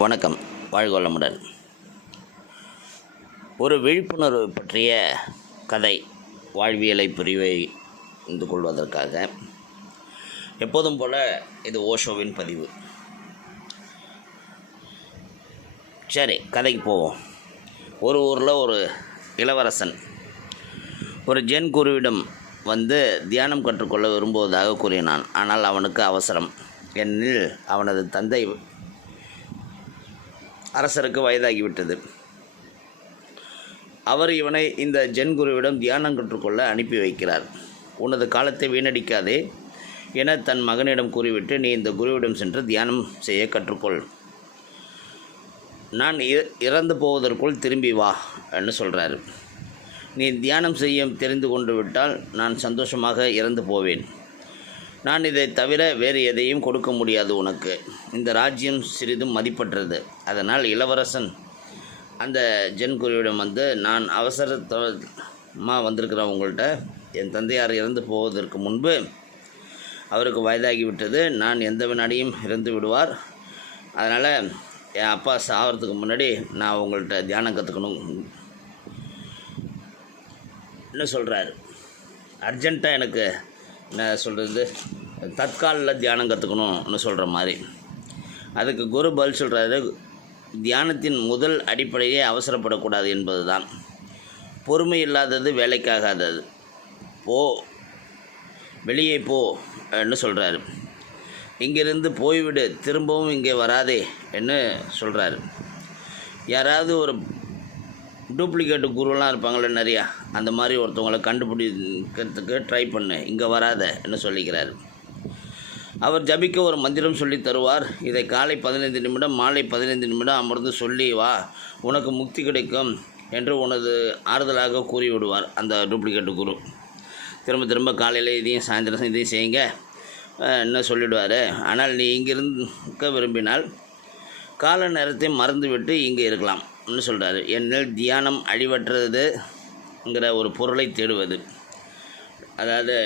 வணக்கம். வாழ்க வளமுடன். ஒரு விழிப்புணர்வு பற்றிய கதை வாழ்வியலை புரிந்து கொள்வதற்காக. எப்போதும் போல இது ஓஷோவின் பதிவு. சரி கதைக்கு போவோம். ஒரு ஊரில் ஒரு இளவரசன் ஒரு ஜென் குருவிடம் வந்து தியானம் கற்றுக்கொள்ள விரும்புவதாக கூறினான். ஆனால் அவனுக்கு அவசரம். ஏனெனில் அவனது தந்தை அரசருக்கு வயதாகிவிட்டது. அவர் இவனை இந்த ஜென் குருவிடம் தியானம் கற்றுக்கொள்ள அனுப்பி வைக்கிறார். உனது காலத்தை வீணடிக்காதே என தன் மகனிடம் கூறிவிட்டு நீ இந்த குருவிடம் சென்று தியானம் செய்ய கற்றுக்கொள். நான் இ- இறந்து போவதற்குள் திரும்பி வா என்று சொல்கிறாரு நீ தியானம் செய்ய தெரிந்து கொண்டு விட்டால் நான் சந்தோஷமாக இறந்து போவேன். நான் இதை தவிர வேறு எதையும் கொடுக்க முடியாது உனக்கு. இந்த ராஜ்யம் சிறிதும் மதிப்பற்றது. அதனால் இளவரசன் அந்த ஜென் குருவிடம் வந்து நான் அவசரமாக வந்திருக்கிறேன் உங்கள்கிட்ட என் தந்தையார் இறந்து போவதற்கு முன்பு அவருக்கு வயதாகிவிட்டது நான் எந்த வினாடியும் இறந்து விடுவார். அதனால் என் அப்பா சாகிறதுக்கு முன்னாடி நான் உங்கள்கிட்ட தியானம் கற்றுக்கணும் என்ன சொல்கிறாரு அர்ஜென்ட்டாக எனக்கு என்ன சொல்கிறது தற்காலில் தியானம் கற்றுக்கணும்னு சொல்கிற மாதிரி. அதுக்கு குரு பதில் சொல்கிறாரு தியானத்தின் முதல் அடிப்படையே அவசரப்படக்கூடாது என்பது தான் பொறுமை இல்லாதது வேலைக்காகாதது. போ வெளியே போன்னு சொல்கிறாரு இங்கிருந்து போய்விடு திரும்பவும் இங்கே வராதே என்று சொல்கிறாரு யாராவது ஒரு டூப்ளிகேட் குருவெல்லாம் இருப்பாங்களே நிறையா அந்த மாதிரி ஒருத்தவங்களை கண்டுபிடிக்கிறதுக்கு ட்ரை பண்ணு இங்கே வராத என்று சொல்லிக்கிறார். அவர் ஜபிக்க ஒரு மந்திரம் சொல்லி தருவார். இதை காலை பதினைந்து நிமிடம் மாலை பதினைந்து நிமிடம் அமர்ந்து சொல்லி வா உனக்கு முக்தி கிடைக்கும் என்று உனது ஆறுதலாக கூறிவிடுவார். அந்த டூப்ளிகேட் குரு. திரும்ப திரும்ப காலையில் இதையும் சாயந்தரம் இதையும் செய்யுங்க. என்ன சொல்லிவிடுவார் ஆனால் நீ இங்கிருக்க விரும்பினால் கால நேரத்தை மறந்துவிட்டு இங்கே இருக்கலாம் ன்னு சொல்கிறாரு என்னில் தியானம் அழிவற்றதுங்கிற ஒரு பொருளை தேடுவது. அதாவது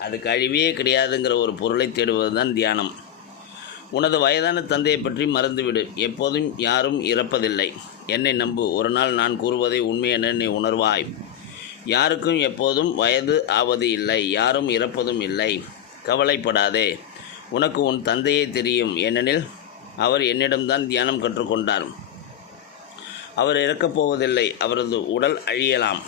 அதுக்கு அழிவே கிடையாதுங்கிற ஒரு பொருளை தேடுவது தான் தியானம். உனது வயதான தந்தையை பற்றி மறந்துவிடு. எப்போதும் யாரும் இறப்பதில்லை. என்னை நம்பு. ஒரு நாள் நான் கூறுவதை உண்மை என நீ உணர்வாய். யாருக்கும் எப்போதும் வயது ஆவது இல்லை. யாரும் இறப்பதும் இல்லை. கவலைப்படாதே. உனக்கு உன் தந்தையே தெரியும். ஏனெனில் அவர் என்னிடம்தான் தியானம் கற்றுக்கொண்டார். அவர் இறக்கப் போவதில்லை அவரது உடல் அழியலாம்.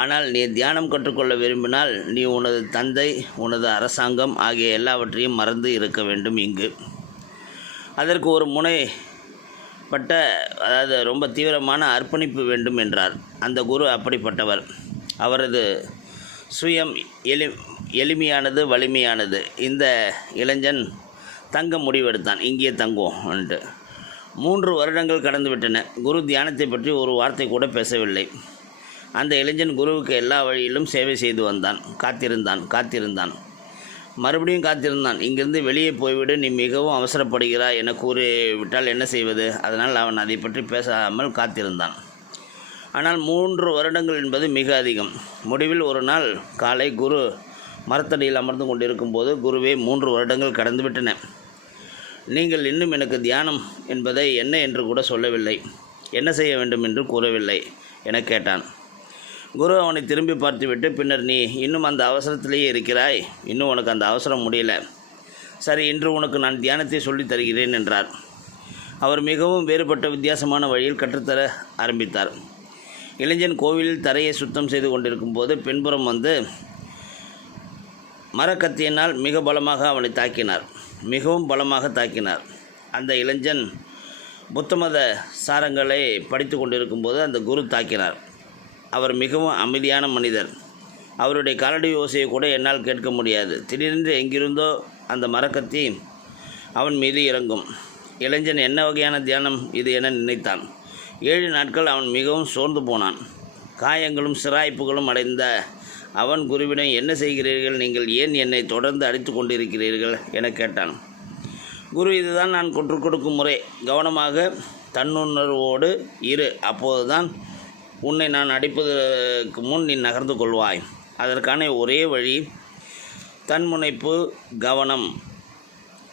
ஆனால் நீ தியானம் கற்றுக்கொள்ள விரும்பினால் நீ உனது தந்தை உனது அரசாங்கம் ஆகிய எல்லாவற்றையும் மறந்து இருக்க வேண்டும் இங்கு. அதற்கு ஒரு முனைப்பட்ட அதாவது ரொம்ப தீவிரமான அர்ப்பணிப்பு வேண்டும் என்றார். அந்த குரு அப்படிப்பட்டவர். அவரது சுயம் எளி எளிமையானது வலிமையானது. இந்த இளைஞன் தங்க முடிவெடுத்தான். இங்கே தங்குவோம்ன்ட்டு மூன்று வருடங்கள் கடந்துவிட்டன குரு தியானத்தை பற்றி ஒரு வார்த்தை கூட பேசவில்லை. அந்த இளைஞன் குருவுக்கு எல்லா வழியிலும் சேவை செய்து வந்தான். காத்திருந்தான் காத்திருந்தான். மறுபடியும் காத்திருந்தான். இங்கிருந்து வெளியே போய்விடு நீ மிகவும் அவசரப்படுகிறாய் என கூறிவிட்டால் என்ன செய்வது? அதனால் அவன் அதை பற்றி பேசாமல் காத்திருந்தான். ஆனால் மூன்று வருடங்கள் என்பது மிக அதிகம். முடிவில் ஒரு நாள் காலை குரு மரத்தடியில் அமர்ந்து கொண்டிருக்கும் போது குருவே மூன்று வருடங்கள் கடந்துவிட்டன. நீங்கள் இன்னும் எனக்கு தியானம் என்பதை என்ன என்று கூட சொல்லவில்லை. என்ன செய்ய வேண்டும் என்று கூறவில்லை என கேட்டான். குரு அவனை திரும்பி பார்த்துவிட்டு பின்னர் நீ இன்னும் அந்த அவசரத்திலேயே இருக்கிறாய். இன்னும் உனக்கு அந்த அவசரம் முடியல. சரி இன்று உனக்கு நான் தியானத்தை சொல்லித் தருகிறேன் என்றார். அவர் மிகவும் வேறுபட்ட வித்தியாசமான வழியில் கற்றுத்தர ஆரம்பித்தார். இளைஞன் கோவிலில் தரையை சுத்தம் செய்து கொண்டிருக்கும் போது பின்புறம் வந்து மரக்கத்தியினால் மிக பலமாக அவனை தாக்கினார். மிகவும் பலமாக தாக்கினார். அந்த இளைஞன் புத்தமத சாரங்களை படித்து கொண்டிருக்கும்போது அந்த குரு தாக்கினார். அவர் மிகவும் அமைதியான மனிதர். அவருடைய காலடி ஓசையை கூட என்னால் கேட்க முடியாது. திடீரென்று எங்கிருந்தோ அந்த மரக்கத்தி அவன் மீது இறங்கும். இளைஞன் என்ன வகையான தியானம் இது என நினைத்தான். ஏழு நாட்கள் அவன் மிகவும் சோர்ந்து போனான். காயங்களும் சிராய்ப்புகளும் அடைந்த அவன் குருவிடம் என்ன செய்கிறீர்கள்? நீங்கள் ஏன் என்னை தொடர்ந்து அடித்து கொண்டிருக்கிறீர்கள்? என கேட்டான். குரு இதுதான் நான் கொன்று கொடுக்கும் முறை. கவனமாக தன்னுணர்வோடு இரு. அப்போதுதான் உன்னை நான் அடிப்பதற்கு முன் நீ நகர்ந்து கொள்வாய். அதற்கான ஒரே வழி தன்முனைப்பு கவனம்.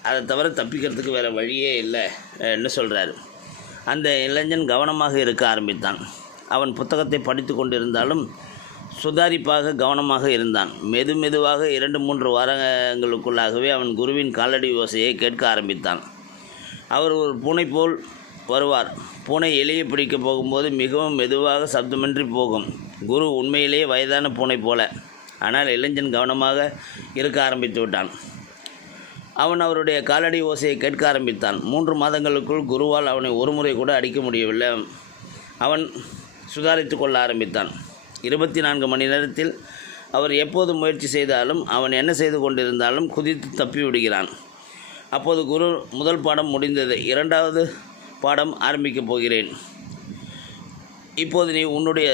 அதை தவிர தப்பிக்கிறதுக்கு வேறு வழியே இல்லை என்று சொல்கிறாரு அந்த இளைஞன் கவனமாக இருக்க ஆரம்பித்தான். அவன் புத்தகத்தை படித்து கொண்டிருந்தாலும் சுதாரிப்பாக கவனமாக இருந்தான். மெது மெதுவாக இரண்டு மூன்று வாரங்களுக்குள்ளாகவே அவன் குருவின் காலடி ஓசையை கேட்க ஆரம்பித்தான். அவர் ஒரு பூனை போல் வருவார். பூனை எலியை பிடிக்கப் போகும்போது மிகவும் மெதுவாக சப்தமின்றி போகும். குரு உண்மையிலேயே வயதான பூனை போல. ஆனால் இளைஞன் கவனமாக இருக்க ஆரம்பித்து விட்டான். அவன் அவருடைய காலடி ஓசையை கேட்க ஆரம்பித்தான். மூன்று மாதங்களுக்குள் குருவால் அவனை ஒருமுறை கூட அடிக்க முடியவில்லை. அவன் சுதாரித்து கொள்ள ஆரம்பித்தான். இருபத்தி நான்கு மணி நேரத்தில் அவர் எப்போது முயற்சி செய்தாலும் அவன் என்ன செய்து கொண்டிருந்தாலும் குதித்து தப்பி விடுகிறான். அப்போது குரு முதல் பாடம் முடிந்தது. இரண்டாவது பாடம் ஆரம்பிக்கப் போகிறேன். இப்போது நீ உன்னுடைய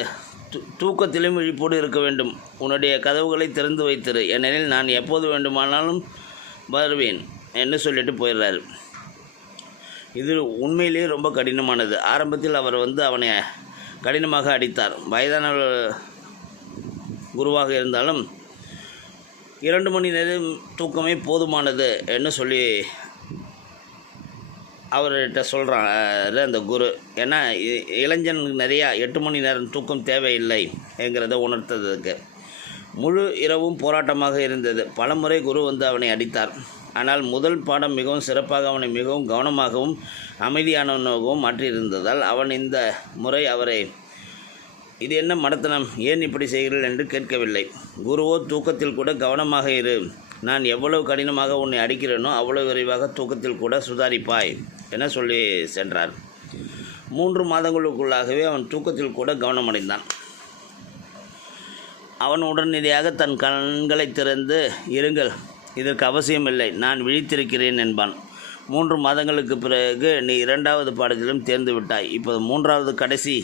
தூ தூக்கத்திலும் விழிப்போடு இருக்க வேண்டும். உன்னுடைய கதவுகளை திறந்து வைத்திரு. ஏனெனில் நான் எப்போது வேண்டுமானாலும் வருவேன் என்று சொல்லிட்டு போயிடுறாரு. இது உண்மையிலேயே ரொம்ப கடினமானது. ஆரம்பத்தில் அவர் வந்து அவனை கடினமாக அடித்தார். வயதான குருவாக இருந்தாலும் இரண்டு மணி நேரம் தூக்கமே போதுமானது என்று சொல்லி அவர்கிட்ட சொல்கிறான் அந்த குரு ஏன்னா இ- இளைஞனுக்கு நிறையா எட்டு மணி நேரம் தூக்கம் தேவையில்லை என்கிறத உணர்த்ததுக்கு. முழு இரவும் போராட்டமாக இருந்தது. பலமுறை குரு வந்து அவனை அடித்தார். ஆனால் முதல் பாடம் மிகவும் சிறப்பாக அவனை மிகவும் கவனமாகவும் அமைதியானவனாகவும் மாற்றியிருந்ததால் அவன் இந்த முறை அவரை இது என்ன மடத்தனம்? ஏன் இப்படி செய்கிறீர்கள்? என்று கேட்கவில்லை. குருவோ தூக்கத்தில் கூட கவனமாக இரு. நான் எவ்வளவு கடினமாக உன்னை அடிக்கிறேனோ அவ்வளவு விரைவாக தூக்கத்தில் கூட சுதாரிப்பாய் என சொல்லி சென்றார் மூன்று மாதங்களுக்குள்ளாகவே அவன் தூக்கத்தில் கூட கவனமடைந்தான். அவன் உடனடியாக தன் கண்களை திறந்து இருங்கள் இதற்கு அவசியமில்லை நான் விழித்திருக்கிறேன் என்பான். மூன்று மாதங்களுக்கு பிறகு நீ இரண்டாவது பாடத்திலும் தேர்ந்து விட்டாய். இப்போது மூன்றாவது கடைசி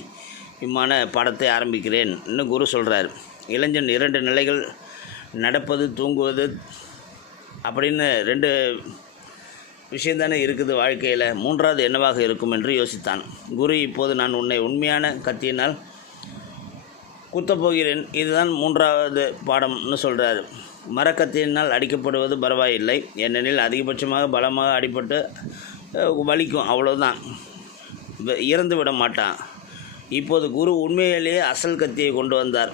இம்மான பாடத்தை ஆரம்பிக்கிறேன் இன்னும் குரு சொல்கிறார் இளைஞன் இரண்டு நிலைகள் நடப்பது தூங்குவது அப்படின்னு ரெண்டு விஷயந்தானே இருக்குது வாழ்க்கையில். மூன்றாவது என்னவாக இருக்கும் என்று யோசித்தான். குரு இப்போது நான் உன்னை உண்மையான கத்தியினால் குத்தப் போகிறேன். இதுதான் மூன்றாவது பாடம்னு சொல்கிறாரு மரக்கத்தியினால் அடிக்கப்படுவது பரவாயில்லை. ஏனெனில் அதிகபட்சமாக பலமாக அடிபட்டு வலிக்கும். அவ்வளோதான் இறந்து விட மாட்டான். இப்போது குரு உண்மையிலேயே அசல் கத்தியை கொண்டு வந்தார்.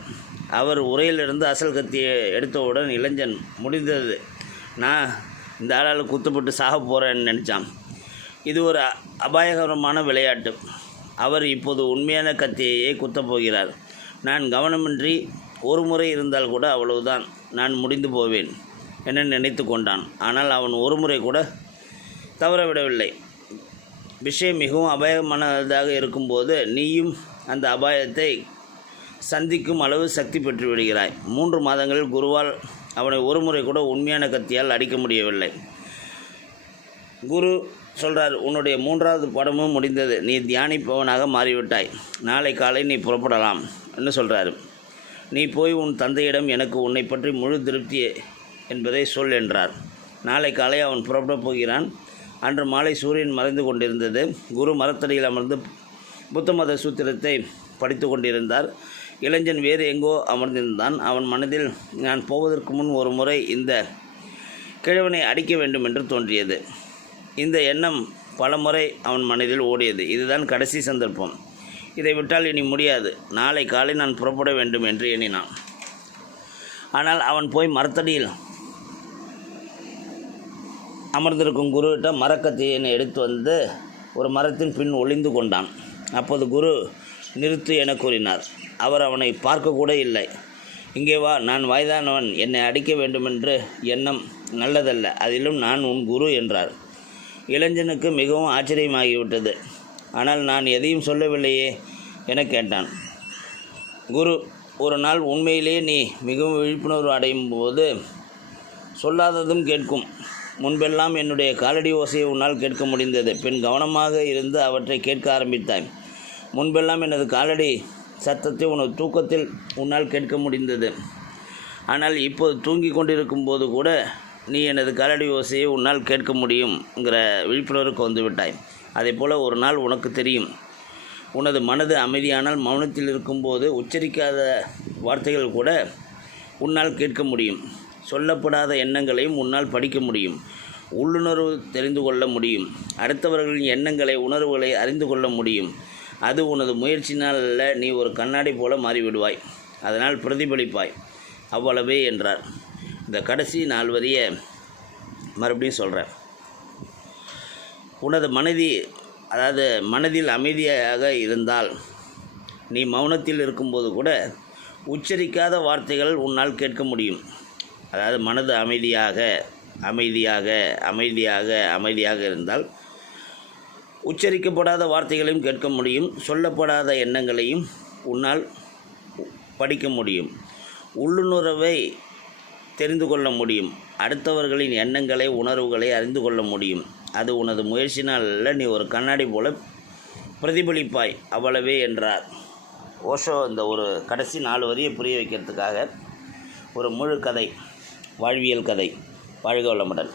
அவர் உரையிலிருந்து அசல் கத்தியை எடுத்தவுடன் இளைஞன் முடிந்தது. நான் இந்த ஆளால் குத்துப்பட்டு சாக போகிறேன்னு நினச்சான். இது ஒரு அபாயகரமான விளையாட்டு. அவர் இப்போது உண்மையான கத்தியையே குத்தப் போகிறார். நான் கவனமின்றி ஒரு முறை இருந்தால் கூட அவ்வளவுதான். நான் முடிந்து போவேன் என நினைத்து கொண்டான். ஆனால் அவன் ஒரு முறை கூட தவறவிடவில்லை விஷயம் மிகவும் அபாயமானதாக இருக்கும்போது நீயும் அந்த அபாயத்தை சந்திக்கும் அளவு சக்தி பெற்று விடுகிறாய். மூன்று மாதங்களில் குருவால் அவனை ஒரு முறை கூட உண்மையான கத்தியால் அடிக்க முடியவில்லை. குரு சொல்கிறார் உன்னுடைய மூன்றாவது படமும் முடிந்தது. நீ தியானிப்பவனாக மாறிவிட்டாய். நாளை காலை நீ புறப்படலாம் என்று சொல்கிறாரு நீ போய் உன் தந்தையிடம் எனக்கு உன்னை பற்றி முழு திருப்தி என்பதை சொல் என்றார். நாளை காலை அவன் புறப்படப் போகிறான். அன்று மாலை சூரியன் மறைந்து கொண்டிருந்தது. குரு மரத்தடியில் அமர்ந்து புத்த மத சூத்திரத்தை படித்து கொண்டிருந்தார். இளைஞன் வேறு எங்கோ அமர்ந்திருந்தான். அவன் மனதில் நான் போவதற்கு முன் ஒரு முறை இந்த கிழவனை அடிக்க வேண்டும் என்று தோன்றியது. இந்த எண்ணம் பல முறை அவன் மனதில் ஓடியது. இதுதான் கடைசி சந்தர்ப்பம். இதை விட்டால் இனி முடியாது. நாளை காலை நான் புறப்பட வேண்டும் என்று எண்ணினான். ஆனால் அவன் போய் மரத்தடியில் அமர்ந்திருக்கும் குருவிட்ட மரக்கத்தியனை எடுத்து வந்து ஒரு மரத்தின் பின் ஒளிந்து கொண்டான். அப்போது குரு நிறுத்து என கூறினார். அவர் அவனை பார்க்கக்கூட இல்லை. இங்கே வா நான் வயதானவன். என்னை அடிக்க வேண்டுமென்று எண்ணம் நல்லதல்ல. அதிலும் நான் உன் குரு என்றார். இளைஞனுக்கு மிகவும் ஆச்சரியமாகிவிட்டது. ஆனால் நான் எதையும் சொல்லவில்லையே என கேட்டான். குரு ஒரு நாள் உண்மையிலேயே நீ மிகவும் விழிப்புணர்வு அடையும் போது சொல்லாததும் கேட்கும். முன்பெல்லாம் என்னுடைய காலடி ஓசையை உன்னால் கேட்க முடிந்தது. பின் கவனமாக இருந்து அவற்றை கேட்க ஆரம்பித்தாய். முன்பெல்லாம் எனது காலடி சத்தத்தை உனது தூக்கத்தில் உன்னால் கேட்க முடிந்தது. ஆனால் இப்போது தூங்கி கொண்டிருக்கும் போது கூட நீ எனது காலடி ஓசையை உன்னால் கேட்க முடியுங்கிற விழிப்புணர்வுக்கு வந்து விட்டாய். அதே போல் ஒரு நாள் உனக்கு தெரியும். உனது மனது அமைதியானால் மௌனத்தில் இருக்கும்போது உச்சரிக்காத வார்த்தைகள் கூட உன்னால் கேட்க முடியும். சொல்லப்படாத எண்ணங்களையும் உன்னால் படிக்க முடியும். உள்ளுணர்வு தெரிந்து கொள்ள முடியும். அடுத்தவர்களின் எண்ணங்களை உணர்வுகளை அறிந்து கொள்ள முடியும். அது உனது முயற்சினால் அல்ல நீ ஒரு கண்ணாடி போல மாறிவிடுவாய். அதனால் பிரதிபலிப்பாய். அவ்வளவே என்றார். இந்த கடைசி நாள் வரிய மறுபடியும் சொல்கிறேன் உனது மனதி அதாவது மனதில் அமைதியாக இருந்தால் நீ மௌனத்தில் இருக்கும்போது கூட உச்சரிக்காத வார்த்தைகள் உன்னால் கேட்க முடியும். அதாவது மனது அமைதியாக அமைதியாக அமைதியாக அமைதியாக இருந்தால் உச்சரிக்கப்படாத வார்த்தைகளையும் கேட்க முடியும் சொல்லப்படாத எண்ணங்களையும் உன்னால் படிக்க முடியும். உள்ளுணர்வை தெரிந்து கொள்ள முடியும். அடுத்தவர்களின் எண்ணங்களை உணர்வுகளை அறிந்து கொள்ள முடியும். அது உனது முயற்சினால் அல்ல நீ ஒரு கண்ணாடி போல பிரதிபலிப்பாய். அவ்வளவே என்றார். ஓஷோ இந்த ஒரு கடைசி நாலு வரியை புரிய வைக்கிறதுக்காக ஒரு முழு கதை வாழ்வியல் கதை. வாழ்க வளமுடன்.